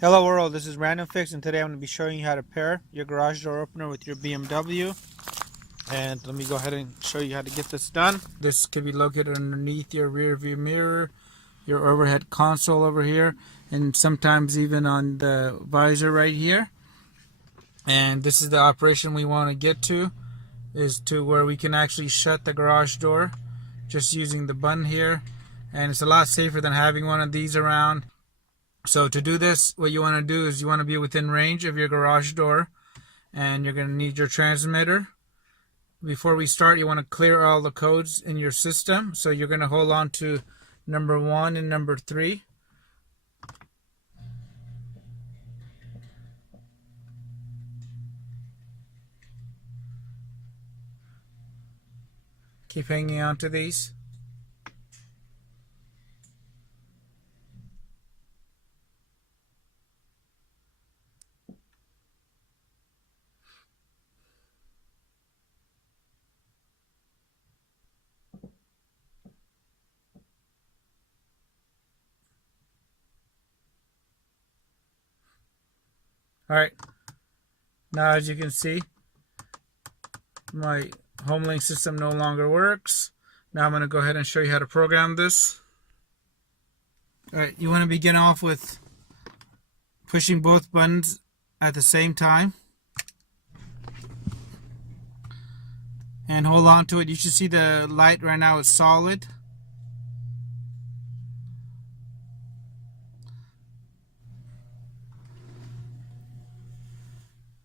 Hello world, this is RandomFIX, and today I'm going to be showing you how to pair your garage door opener with your BMW. And let me go ahead and show you how to get this done. This can be located underneath your rear view mirror, your overhead console over here, and sometimes even on the visor right here. And this is the operation we want to get to, is to where we can actually shut the garage door just using the button here. And it's a lot safer than having one of these around. So to do this, what you want to do is you want to be within range of your garage door, and you're going to need your transmitter. Before we start, you want to clear all the codes in your system. So you're going to hold on to number 1 and number 3. Keep hanging on to these. Alright, now as you can see, my HOMELINK system no longer works. Now I'm going to go ahead and show you how to program this. Alright, you want to begin off with pushing both buttons at the same time. And hold on to it. You should see the light right now is solid.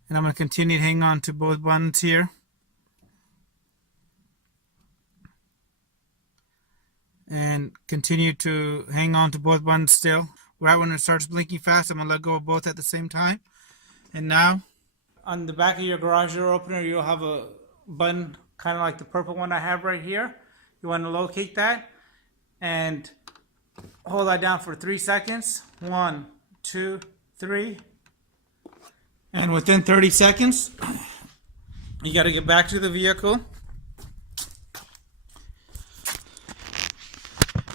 And I'm going to continue to hang on to both buttons here. And continue to hang on to both buttons still. Right when it starts blinking fast, I'm going to let go of both at the same time. And now, on the back of your garage door opener, you'll have a button kind of like the purple one I have right here. You want to locate that and hold that down for 3 seconds. 1, 2, 3. And within 30 seconds, you got to get back to the vehicle.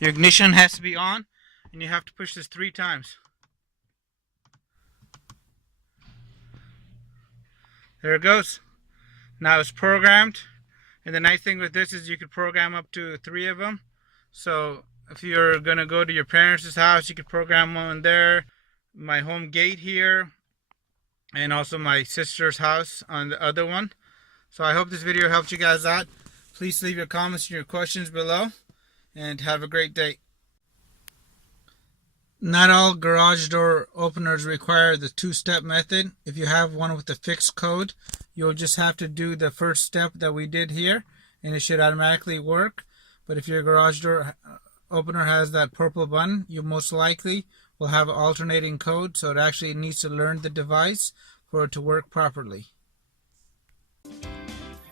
Your ignition has to be on, and you have to push this 3 times. There it goes. Now it's programmed. And the nice thing with this is you can program up to 3 of them. So if you're going to go to your parents' house, you can program one there. My home gate here. And also my sister's house on the other one. So I hope this video helped you guys out. Please leave your comments and your questions below. And have a great day. Not all garage door openers require the 2-step method. If you have one with the fixed code, you'll just have to do the first step that we did here, and it should automatically work. But if your garage door opener has that purple button, you most likely will have an alternating code, so it actually needs to learn the device for it to work properly.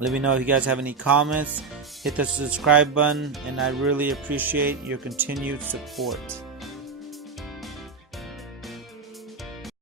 Let me know if you guys have any comments. Hit the subscribe button, and I really appreciate your continued support.